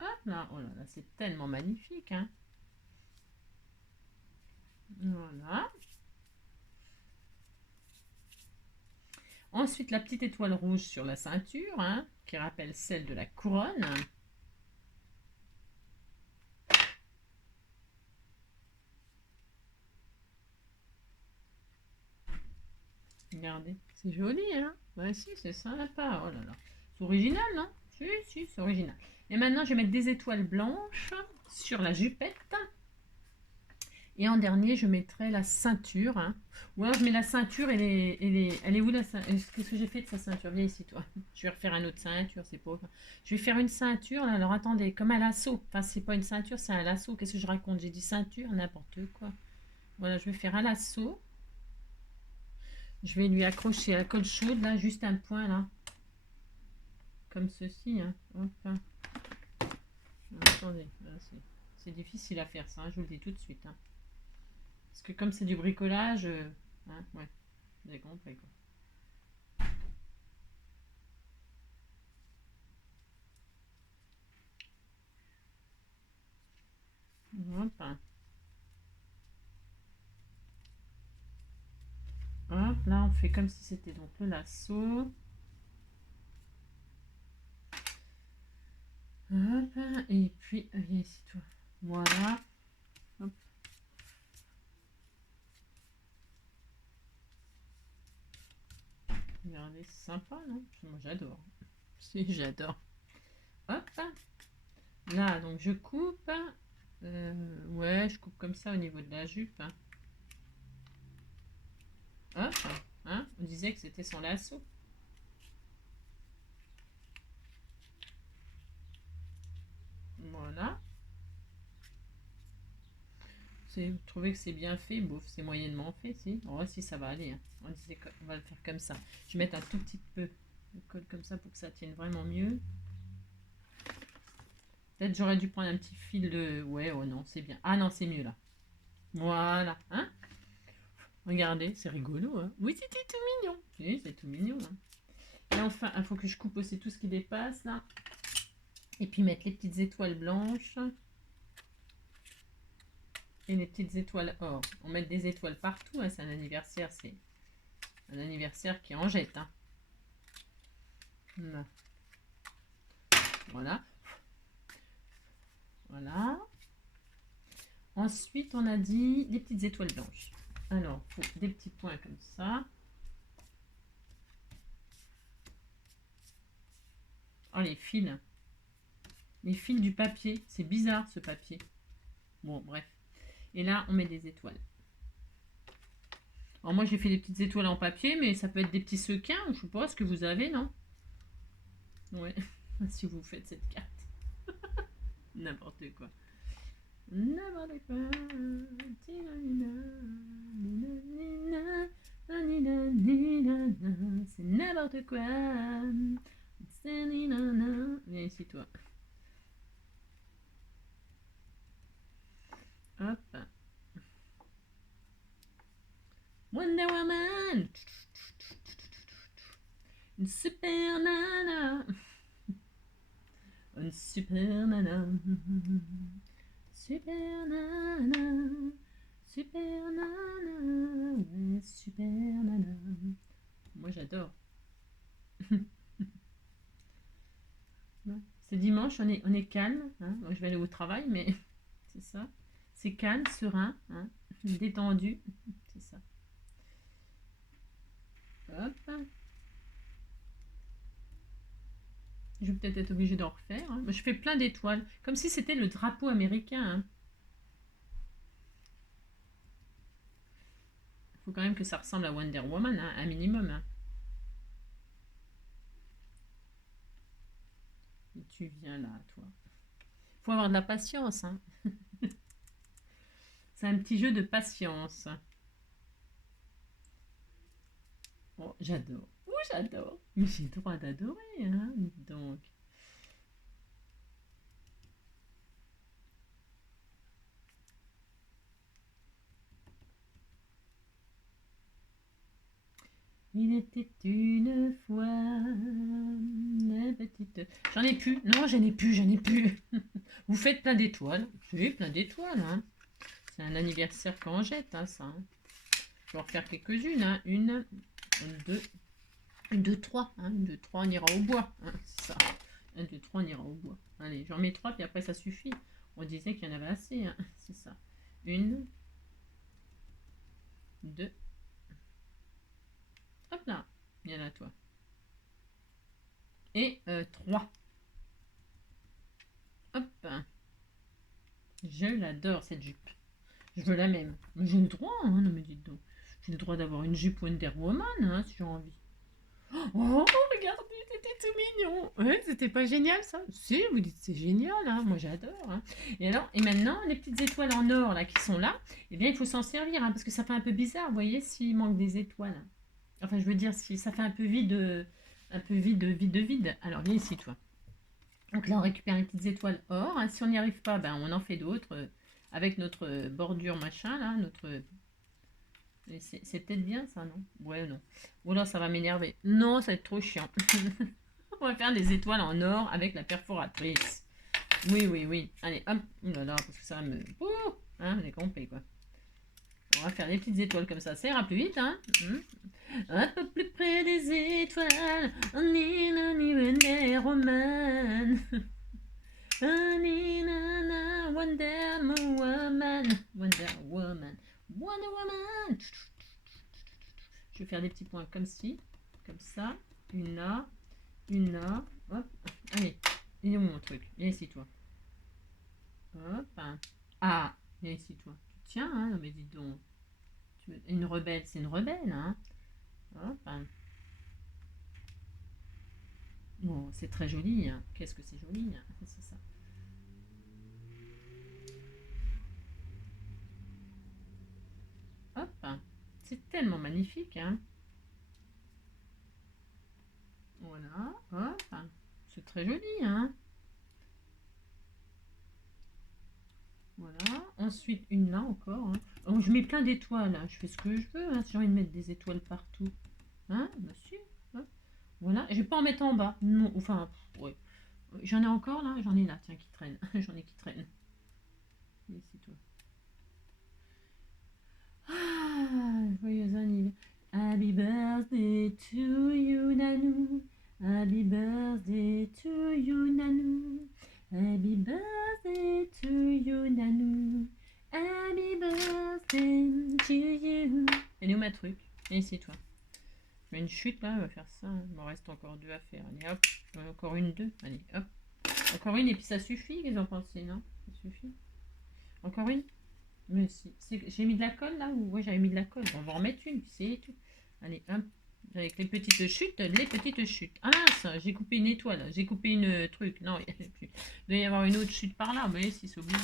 Hop là. Oh là là, c'est tellement magnifique, hein. Voilà. Ensuite, la petite étoile rouge sur la ceinture, hein, qui rappelle celle de la couronne. Regardez, c'est joli, hein. Ouais, si, c'est sympa. Oh là là. C'est original, non? Si, si, c'est original. Et maintenant, je vais mettre des étoiles blanches sur la jupette. Et en dernier, je mettrai la ceinture, hein. Ou alors, je mets la ceinture, elle est où la ceinture? Qu'est-ce que j'ai fait de sa ceinture? Viens ici, toi. Je vais refaire une autre ceinture, c'est pas... Je vais faire une ceinture, là. Alors, attendez, comme un lasso. Enfin, c'est pas une ceinture, c'est un lasso. Qu'est-ce que je raconte? J'ai dit ceinture, n'importe quoi. Voilà, je vais faire un lasso. Je vais lui accrocher la colle chaude, là, juste un point, là. Comme ceci, hein. Hop, hein. Attendez, c'est difficile à faire ça, hein, je vous le dis tout de suite, hein. Parce que comme c'est du bricolage, hein, ouais, vous avez compris, quoi. Hop, hein. Hop, là on fait comme si c'était donc le lasso. Hop, et puis, viens ici, toi. Voilà. Hop. Regardez, c'est sympa, non? Moi j'adore. Si, j'adore. Hop. Là, donc je coupe. Ouais, je coupe comme ça au niveau de la jupe, hein. Hop, hein, on disait que c'était son lasso. Voilà. Vous trouvez que c'est bien fait? Bouf, c'est moyennement fait, si. Oh, si, ça va aller, hein. On va le faire comme ça. Je vais mettre un tout petit peu de colle comme ça pour que ça tienne vraiment mieux. Peut-être j'aurais dû prendre un petit fil de... Ouais, oh non, c'est bien. Ah non, c'est mieux là. Voilà, hein. Regardez, c'est rigolo, hein. Oui, c'était tout mignon. Oui, c'est tout mignon, hein. Et enfin, il faut que je coupe aussi tout ce qui dépasse, là. Et puis mettre les petites étoiles blanches. Et les petites étoiles or. On met des étoiles partout, hein. C'est un anniversaire, c'est un anniversaire qui en jette, hein. Là. Voilà. Voilà. Ensuite, on a dit des petites étoiles blanches. Alors, il faut des petits points comme ça. Oh, les fils. Les fils du papier. C'est bizarre, ce papier. Bon, bref. Et là, on met des étoiles. Alors, moi, j'ai fait des petites étoiles en papier, mais ça peut être des petits sequins. Je sais pas ce que vous avez, non? Ouais. Si vous faites cette carte. N'importe quoi. N'importe quoi. C'est n'importe quoi. Viens ici, toi. Hop. Wonder Woman. Une super nana. Une super nana. Super nana. Super nana. Ouais, super nana. Moi, j'adore. C'est dimanche, on est calme. Hein. Moi, je vais aller au travail, mais c'est ça. C'est calme, serein, hein, détendu. C'est ça. Hop. Je vais peut-être être obligée d'en refaire. Hein. Je fais plein d'étoiles, comme si c'était le drapeau américain. Hein. Il faut quand même que ça ressemble à Wonder Woman, hein, un minimum. Hein. Et tu viens là, toi. Faut avoir de la patience. Hein. C'est un petit jeu de patience. Oh, j'adore. Oh, j'adore. Mais j'ai le droit d'adorer, hein, donc. Il était une fois la petite... J'en ai plus. Non, j'en ai plus, j'en ai plus. Vous faites plein d'étoiles. J'ai plein d'étoiles. Hein. C'est un anniversaire qu'on jette, hein, ça. Hein. Je vais en refaire quelques-unes. Hein. Une, deux, trois. Hein. Une, deux, trois, on ira au bois. Hein, c'est ça. Un, deux, trois, on ira au bois. Allez, j'en mets trois, puis après ça suffit. On disait qu'il y en avait assez. Hein. C'est ça. Une, deux. Hop là. Viens là, toi. Et 3. Hop. Je l'adore, cette jupe. Je veux la même. Mais j'ai le droit, hein, non mais dites donc. J'ai le droit d'avoir une jupe Wonder Woman, hein, si j'ai envie. Oh, regardez, c'était tout mignon. Ouais, c'était pas génial, ça? Si, vous dites c'est génial, hein, moi j'adore. Hein. Et alors, et maintenant, les petites étoiles en or, là, qui sont là, eh bien, il faut s'en servir, hein, parce que ça fait un peu bizarre, vous voyez, s'il manque des étoiles. Hein. Enfin, je veux dire, si ça fait un peu vide, vide. Alors, viens ici, toi. Donc là, on récupère les petites étoiles or. Hein. Si on n'y arrive pas, ben, on en fait d'autres avec notre bordure machin, là. C'est peut-être bien, ça, non? Ouais, non. Oh là, ça va m'énerver. Non, ça va être trop chiant. On va faire des étoiles en or avec la perforatrice. Oui, oui, oui. Allez, hop. Oh là là, parce que ça va me... Oh, hein, on est compris, quoi. On va faire des petites étoiles comme ça ira plus vite, hein. Un peu plus près des étoiles, on est Wonder Woman. Wonder Woman. Wonder Woman. Wonder Woman. Je vais faire des petits points comme ci, comme ça. Une là, une là. Hop. Allez, il est où mon truc? Viens ici, toi. Hop. Ah, viens ici, toi. Tiens, hein, mais dis donc. Une rebelle, c'est une rebelle, hein. Hop. Oh, c'est très joli, hein. Qu'est-ce que c'est joli, hein. C'est ça. Hop. C'est tellement magnifique, hein. Voilà, hop. C'est très joli, hein. Voilà. Ensuite, une là encore. Hein. Oh, je mets plein d'étoiles. Hein. Je fais ce que je veux. Hein, si j'ai envie de mettre des étoiles partout. Hein, monsieur. Hein. Voilà. Et je vais pas en mettre en bas. Non, enfin, ouais. J'en ai encore là. J'en ai là, tiens, qui traîne. J'en ai qui traînent. Ici, toi. Ah, joyeux anniversaire. Happy birthday to you, Nanou. Happy birthday to you, Nanou. Happy birthday to you, Nanou. Happy birthday to you. Elle est où ma truc? Et ici, toi. Je mets une chute là, on va faire ça. Il m'en reste encore 2 à faire. Allez, hop. Encore une, 2. Allez, hop. Encore une, et puis ça suffit, qu'est-ce que vous en pensez, non? Ça suffit. Encore une? Mais si. J'ai mis de la colle là? Ou ouais, j'avais mis de la colle. On va en remettre une, c'est tout. Allez, hop. Avec les petites chutes. Ah mince, j'ai coupé une étoile, j'ai coupé une truc. Non, il doit y avoir une autre chute par là, vous voyez, si c'est obligé.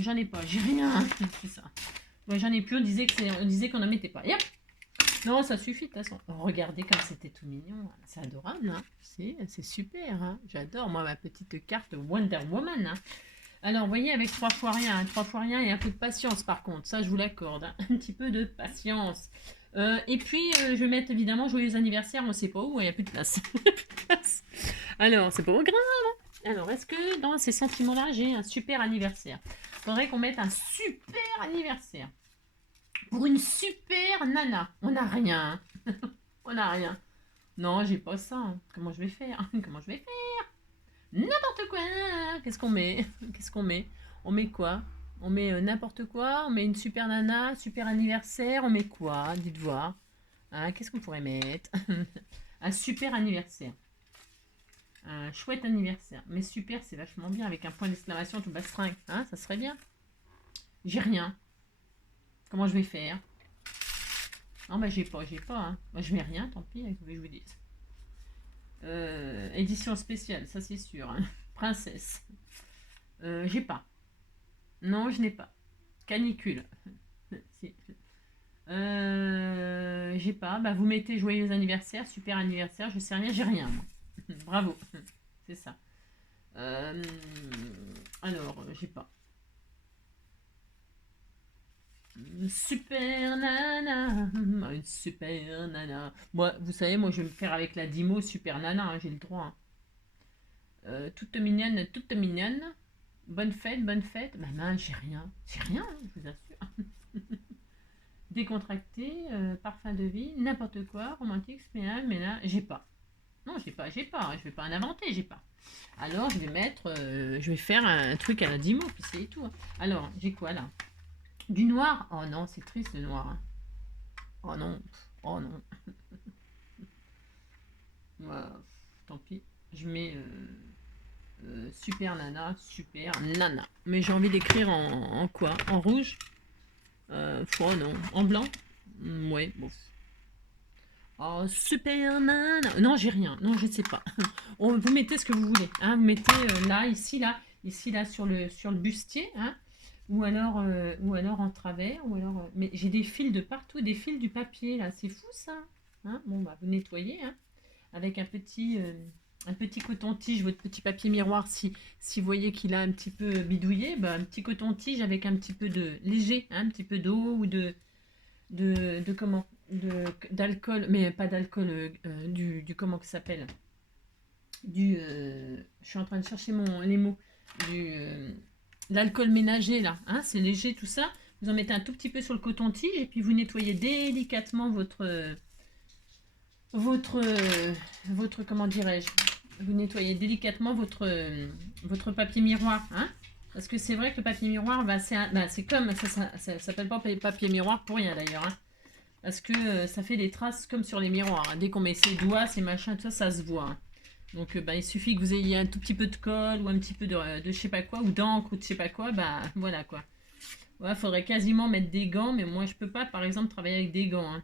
J'en ai pas, j'ai rien, c'est ça. Ouais, j'en ai plus, on disait qu'on n'en mettait pas. Yep. Non, ça suffit de toute façon. Oh, regardez comme c'était tout mignon, c'est adorable, hein. C'est super, hein. J'adore, moi, ma petite carte Wonder Woman. Hein. Alors, vous voyez, avec 3 fois rien, 3 fois rien et un peu de patience par contre, ça je vous l'accorde, hein. Un petit peu de patience. Et puis, je vais mettre évidemment joyeux anniversaire, on ne sait pas où, il n'y a plus de place. Alors, c'est pas grave. Alors, est-ce que dans ces sentiments-là, j'ai un super anniversaire? Il faudrait qu'on mette un super anniversaire. Pour une super nana. On n'a rien. On n'a rien. Non, j'ai pas ça. Hein. Comment je vais faire? Comment je vais faire? N'importe quoi. Qu'est-ce qu'on met? Qu'est-ce qu'on met? On met quoi? On met n'importe quoi. On met une super nana, super anniversaire. On met quoi? Dites voir. Hein, qu'est-ce qu'on pourrait mettre? Un super anniversaire. Un chouette anniversaire. Mais super, c'est vachement bien. Avec un point d'exclamation tout bastringue. Hein, ça serait bien. J'ai rien. Comment je vais faire? Non, bah j'ai pas. Hein. Bah, je mets rien, tant pis, que je vous dise. Édition spéciale, ça c'est sûr. Hein. Princesse. J'ai pas. Non, je n'ai pas. Canicule. Si. J'ai pas. Bah, vous mettez joyeux anniversaire, super anniversaire, je sais rien, j'ai rien. Moi. Bravo. C'est ça. Alors, j'ai pas. Super nana. Une super nana. Moi, vous savez, moi je vais me faire avec la Dimo super nana, hein, j'ai le droit. Hein. Toute mignonne, toute mignonne. Bonne fête, bonne fête. Bah non, j'ai rien. J'ai rien, hein, je vous assure. Décontracté, parfum de vie, n'importe quoi, romantique, spécial, mais là, j'ai pas. Non, j'ai pas. Je vais pas en inventer, j'ai pas. Alors, je vais mettre, je vais faire un truc à la Dimo, puis c'est tout. Hein. Alors, j'ai quoi là? Du noir? Oh non, c'est triste le noir. Hein. Oh non, oh non. Voilà, tant pis. Je mets super nana, super nana. Mais j'ai envie d'écrire en quoi? En rouge? Oh non. En blanc? Ouais, bon. Oh, super nana. Non, j'ai rien. Non, je ne sais pas. Vous mettez ce que vous voulez. Hein. Vous mettez là, ici, là, sur le bustier. Hein. Ou alors en travers. Ou alors, mais j'ai des fils de partout, des fils du papier, là. C'est fou, ça. Hein. Bon, bah, vous nettoyez. Hein. Avec un petit coton-tige, votre petit papier miroir, si vous voyez qu'il a un petit peu bidouillé, bah, un petit coton-tige avec un petit peu de léger, hein, un petit peu d'eau ou de comment d'alcool, mais pas d'alcool, du comment que ça s'appelle je suis en train de chercher les mots, l'alcool ménager là, hein, c'est léger tout ça, vous en mettez un tout petit peu sur le coton-tige et puis vous nettoyez délicatement votre comment dirais-je, vous nettoyez délicatement votre papier miroir, hein, parce que c'est vrai que le papier miroir, c'est comme ça s'appelle pas papier miroir pour rien d'ailleurs, hein, parce que ça fait des traces comme sur les miroirs, hein. Dès qu'on met ses doigts, ses machins, tout ça, ça se voit, hein. Donc il suffit que vous ayez un tout petit peu de colle ou un petit peu de je sais pas quoi, ou d'encre ou de je sais pas quoi, bah voilà quoi. Ouais, faudrait quasiment mettre des gants, mais moi je peux pas par exemple travailler avec des gants, hein.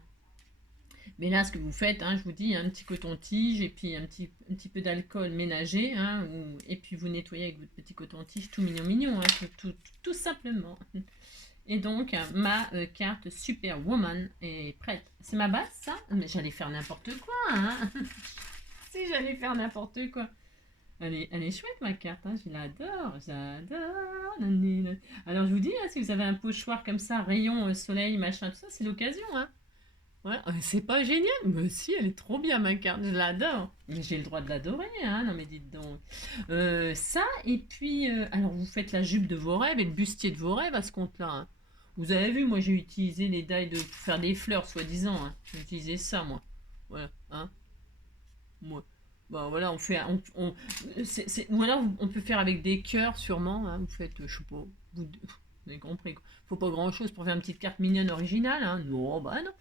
Mais là, ce que vous faites, hein, je vous dis, un petit coton-tige et puis un petit peu d'alcool ménager, hein, et puis vous nettoyez avec votre petit coton-tige tout mignon, hein, tout simplement. Et donc, ma carte Superwoman est prête. C'est ma base, ça? Mais j'allais faire n'importe quoi, hein. Si j'allais faire n'importe quoi. Elle est chouette, ma carte, hein. Je l'adore, j'adore. Alors, je vous dis, hein, si vous avez un pochoir comme ça, rayon, soleil, machin, tout ça, c'est l'occasion, hein. Ouais, c'est pas génial? Mais si, elle est trop bien, ma carte, je l'adore. Mais j'ai le droit de l'adorer, hein. Non, mais dites donc. Ça, et puis, alors, vous faites la jupe de vos rêves et le bustier de vos rêves à ce compte-là, hein. Vous avez vu, moi, j'ai utilisé les die pour faire des fleurs, soi-disant, hein. J'ai utilisé ça, moi. Voilà, hein. Moi. Bon, voilà, on fait. Ou alors, on peut faire avec des cœurs, sûrement, hein. Vous faites, je sais pas, vous avez compris, quoi. Faut pas grand-chose pour faire une petite carte mignonne originale, hein. Non, bah non.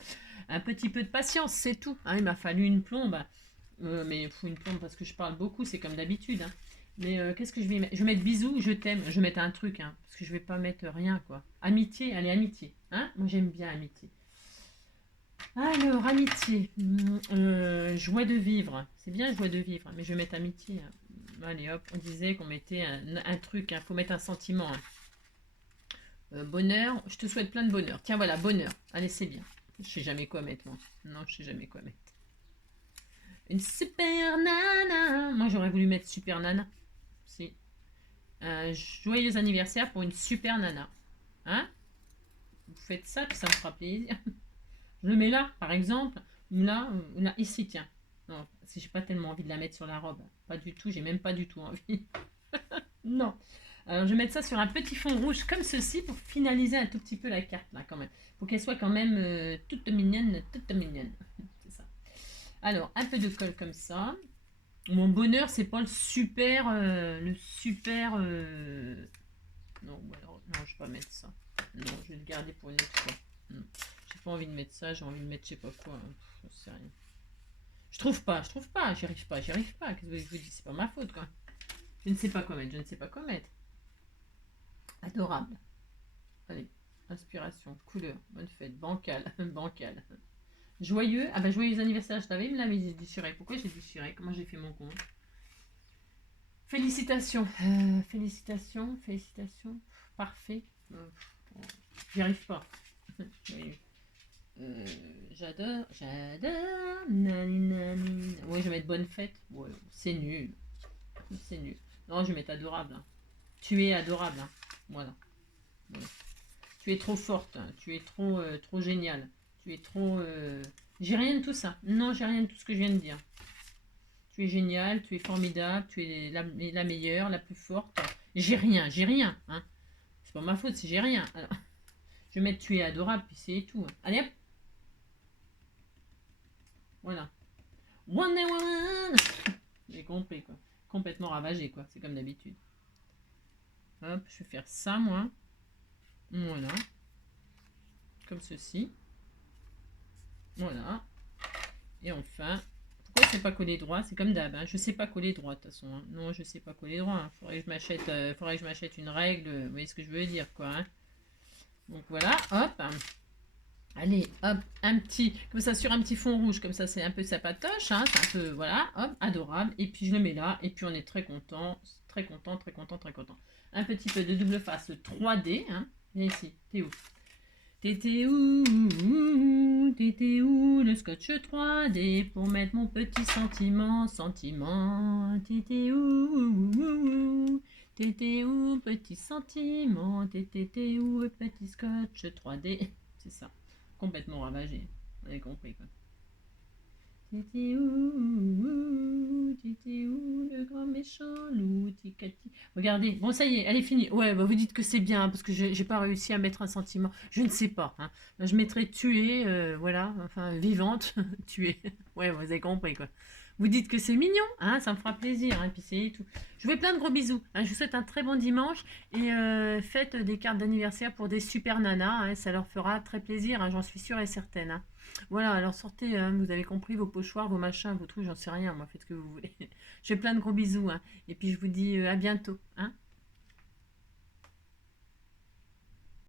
Un petit peu de patience, c'est tout. Hein, il m'a fallu une plombe. Mais il faut une plombe parce que je parle beaucoup, c'est comme d'habitude. Hein. Mais qu'est-ce que je vais mettre? Je vais mettre bisous, je t'aime. Je vais mettre un truc, hein, parce que je vais pas mettre rien, quoi. Amitié, allez, amitié. Hein, moi, j'aime bien amitié. Alors, amitié. Joie de vivre. C'est bien, joie de vivre, mais je vais mettre amitié. Hein. Allez, hop, on disait qu'on mettait un truc. Il faut mettre un sentiment. Hein. Bonheur, je te souhaite plein de bonheur. Tiens, voilà, bonheur. Allez, c'est bien. Je sais jamais quoi mettre, moi. Non, je sais jamais quoi mettre. Une super nana. Moi, j'aurais voulu mettre super nana. Si. Un joyeux anniversaire pour une super nana. Hein? Vous faites ça, puis ça me fera plaisir. Je le mets là, par exemple. Ou là, ici, tiens. Non, si j'ai pas tellement envie de la mettre sur la robe. Pas du tout, j'ai même pas du tout envie. Non. Alors, je vais mettre ça sur un petit fond rouge comme ceci pour finaliser un tout petit peu la carte, là, quand même. Faut qu'elle soit quand même toute mignonne, toute mignonne. C'est ça. Alors, un peu de colle comme ça. Mon bonheur, c'est pas le super. Non, alors, non, je vais pas mettre ça. Non, je vais le garder pour une autre fois. Non. J'ai pas envie de mettre ça, j'ai envie de mettre je sais pas quoi. Je sais rien. Je trouve pas, j'y arrive pas, j'y arrive pas. Qu'est-ce que je vous dis, c'est pas ma faute quoi. Je ne sais pas quoi mettre, je ne sais pas quoi mettre. Adorable. Allez, inspiration, couleur, bonne fête, bancal, bancal. Joyeux, ah bah joyeux anniversaire, je t'avais, mais j'ai déchiré. Pourquoi j'ai déchiré? Comment j'ai fait mon compte? Félicitations, félicitations, félicitations, parfait. J'y arrive pas. Oui. J'adore. Nani, nani. Ouais, je vais mettre bonne fête. Ouais, c'est nul. C'est nul. Non, je vais mettre adorable. Hein. Tu es adorable. Hein. Voilà. Voilà. Tu es trop forte. Hein. Tu es trop géniale. Tu es trop. J'ai rien de tout ça. Non, j'ai rien de tout ce que je viens de dire. Tu es géniale, tu es formidable, tu es la meilleure, la plus forte. J'ai rien. Hein. C'est pas ma faute si j'ai rien. Alors, je vais mettre tu es adorable, puis c'est tout. Allez hop. Voilà. Wonder Woman. J'ai compris quoi. Complètement ravagé quoi. C'est comme d'habitude. Hop, je vais faire ça moi. Voilà. Comme ceci. Voilà. Et enfin, pourquoi c'est pas collé droit? C'est comme d'hab. Hein. Je sais pas coller droit de toute façon. Hein. Non, je sais pas coller droit. Hein. Faudrait que je m'achète une règle. Vous voyez ce que je veux dire quoi. Hein. Donc voilà. Hop. Allez, hop, un petit, comme ça sur un petit fond rouge, comme ça c'est un peu sapatoche, hein, c'est un peu, voilà, hop, adorable. Et puis je le mets là, et puis on est très content, très content, très content, très content. Un petit peu de double face 3D, hein. Viens ici, t'es où? T'étais où le scotch 3D pour mettre mon petit sentiment, t'étais où, petit sentiment, t'étais où, petit scotch 3D, c'est ça. Complètement ravagé. Vous avez compris quoi. T'étais où, le grand méchant loup, ticati. Regardez, bon ça y est, elle est finie. Ouais, bah vous dites que c'est bien parce que j'ai pas réussi à mettre un sentiment. Je ne sais pas. Hein. Je mettrais tuer, voilà, enfin vivante, tuer. Ouais, vous avez compris quoi. Vous dites que c'est mignon, hein, ça me fera plaisir, hein, puis c'est tout. Je vous fais plein de gros bisous. Hein, je vous souhaite un très bon dimanche et faites des cartes d'anniversaire pour des super nanas. Hein, ça leur fera très plaisir, hein, j'en suis sûre et certaine. Hein. Voilà, alors sortez, hein, vous avez compris, vos pochoirs, vos machins, vos trucs, j'en sais rien, moi, faites ce que vous voulez. Je fais plein de gros bisous, hein, et puis je vous dis à bientôt. Hein.